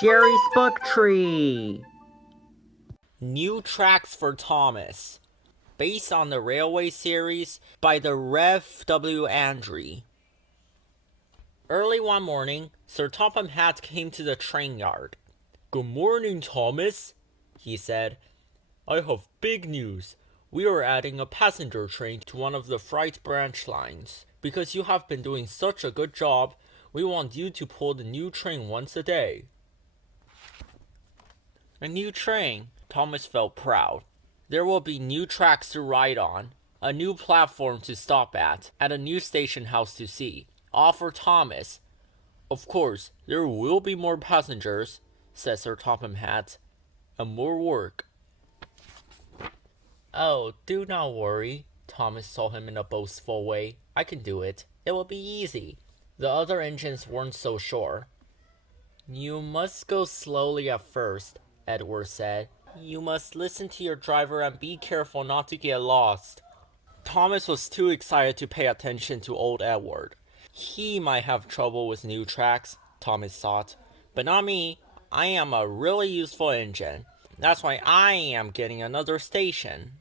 Jerry's Book Tree. New tracks for Thomas, based on the Railway series by the Rev. W. Awdry. Early one morning, Sir Topham Hatt came to the train yard. "Good morning, Thomas," he said. "I have big news. We are adding a passenger train to one of the freight branch lines. Because you have been doing such a good job, we want you to pull the new train once a day." A new train. Thomas felt proud. There will be new tracks to ride on, a new platform to stop at, and a new station house to see. All for Thomas. "Of course, there will be more passengers," said Sir Topham Hatt, "and more work." "Oh, do not worry," Thomas told him in a boastful way. "I can do it. It will be easy." The other engines weren't so sure. "You must go slowly at first," Edward said. "You must listen to your driver and be careful not to get lost." Thomas was too excited to pay attention to old Edward. He might have trouble with new tracks, Thomas thought, but not me. I am a really useful engine. That's why I am getting another station.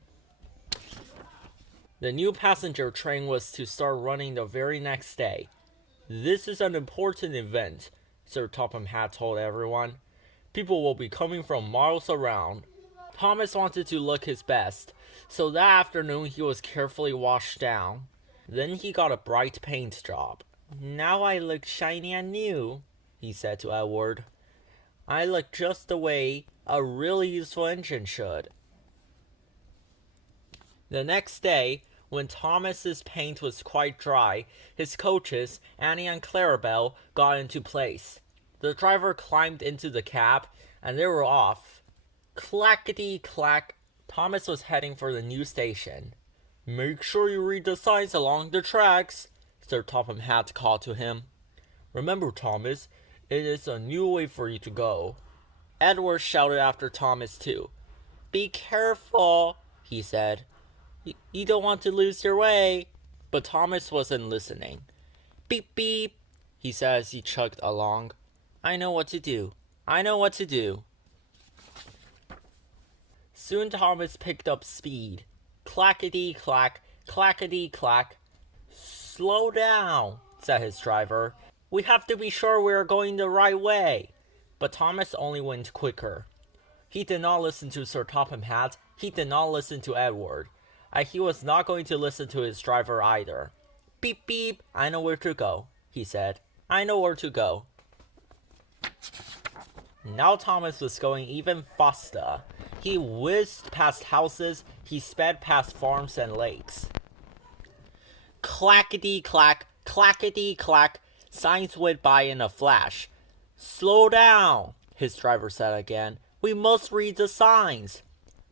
The new passenger train was to start running the very next day. "This is an important event," Sir Topham Hatt told everyone. "People will be coming from miles around." Thomas wanted to look his best, so that afternoon he was carefully washed down. Then he got a bright paint job. "Now I look shiny and new," he said to Edward. "I look just the way a really useful engine should." The next day, when Thomas's paint was quite dry, his coaches, Annie and Clarabelle, got into place. The driver climbed into the cab, and they were off. Clackety-clack, Thomas was heading for the new station. "Make sure you read the signs along the tracks," Sir Topham Hatt called to him. "Remember, Thomas, it is a new way for you to go." Edward shouted after Thomas too. "Be careful," he said. You don't want to lose your way." But Thomas wasn't listening. "Beep, beep," he said as he chugged along. "I know what to do. I know what to do." Soon Thomas picked up speed. Clackety-clack, clackety-clack. "Slow down," said his driver. "We have to be sure we are going the right way." But Thomas only went quicker. He did not listen to Sir Topham Hatt. He did not listen to Edward. And he was not going to listen to his driver either. "Beep, beep, I know where to go," he said. "I know where to go." Now Thomas was going even faster. He whizzed past houses. He sped past farms and lakes. Clackety-clack, clackety-clack. Signs went by in a flash. "Slow down," his driver said again. "We must read the signs."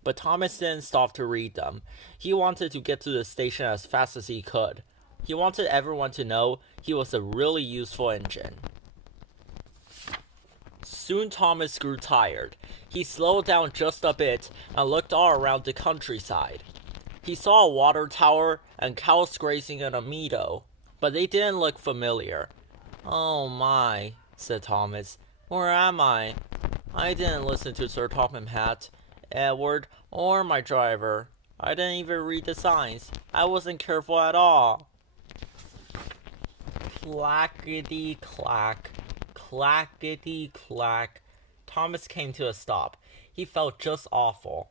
But Thomas didn't stop to read them. He wanted to get to the station as fast as he could. He wanted everyone to know he was a really useful engine. Soon Thomas grew tired. He slowed down just a bit and looked all around the countryside. He saw a water tower and cows grazing in a meadow, but they didn't look familiar. "Oh my," said Thomas. "Where am I? I didn't listen to Sir Topham Hatt, Edward, or my driver. I didn't even read the signs. I wasn't careful at all." Clackety-clack, clackety-clack. Thomas came to a stop. He felt just awful.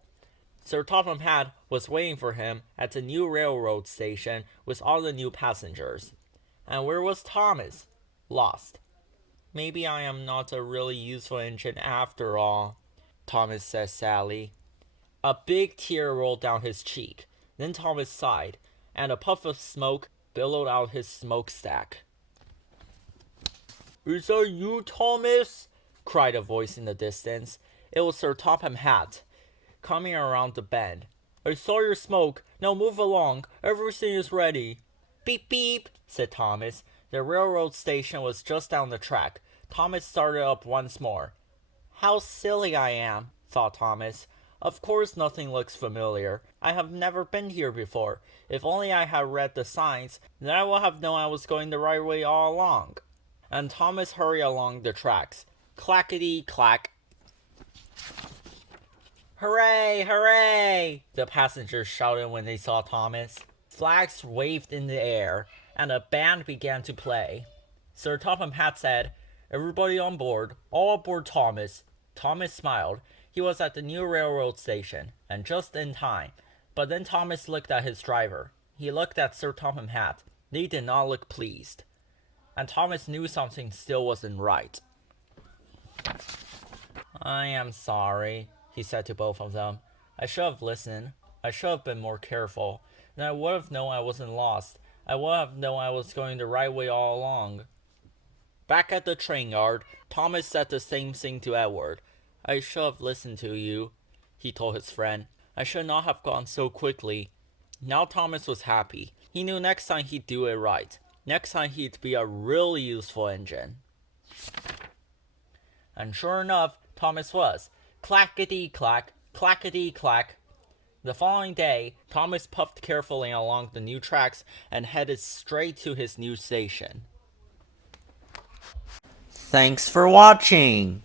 Sir Topham Hatt was waiting for him at the new railroad station with all the new passengers. And where was Thomas? Lost. "Maybe I am not a really useful engine after all," Thomas said sadly. A big tear rolled down his cheek. Then Thomas sighed, and a puff of smoke billowed out his smokestack. "Is that you, Thomas?" cried a voice in the distance. It was Sir Topham Hatt, coming around the bend. "I saw your smoke. Now move along. Everything is ready." "Beep, beep," said Thomas. The railroad station was just down the track. Thomas started up once more. "How silly I am," thought Thomas. "Of course nothing looks familiar. I have never been here before. If only I had read the signs, then I would have known I was going the right way all along." And Thomas hurried along the tracks. Clackety clack. Hooray! Hooray! The passengers shouted when they saw Thomas. Flags waved in the air, and a band began to play. Sir Topham Hatt said, "Everybody on board, all aboard Thomas." Thomas smiled. He was at the new railroad station, and just in time. But then Thomas looked at his driver. He looked at Sir Topham Hatt. They did not look pleased. And Thomas knew something still wasn't right. "I am sorry," he said to both of them. "I should have listened. I should have been more careful. Then I would have known I wasn't lost. I would have known I was going the right way all along." Back at the train yard, Thomas said the same thing to Edward. "I should have listened to you," he told his friend. "I should not have gone so quickly." Now Thomas was happy. He knew next time he'd do it right. Next time he'd be a really useful engine. And sure enough, Thomas was. Clackety clack, clackety clack. The following day, Thomas puffed carefully along the new tracks and headed straight to his new station. Thanks for watching.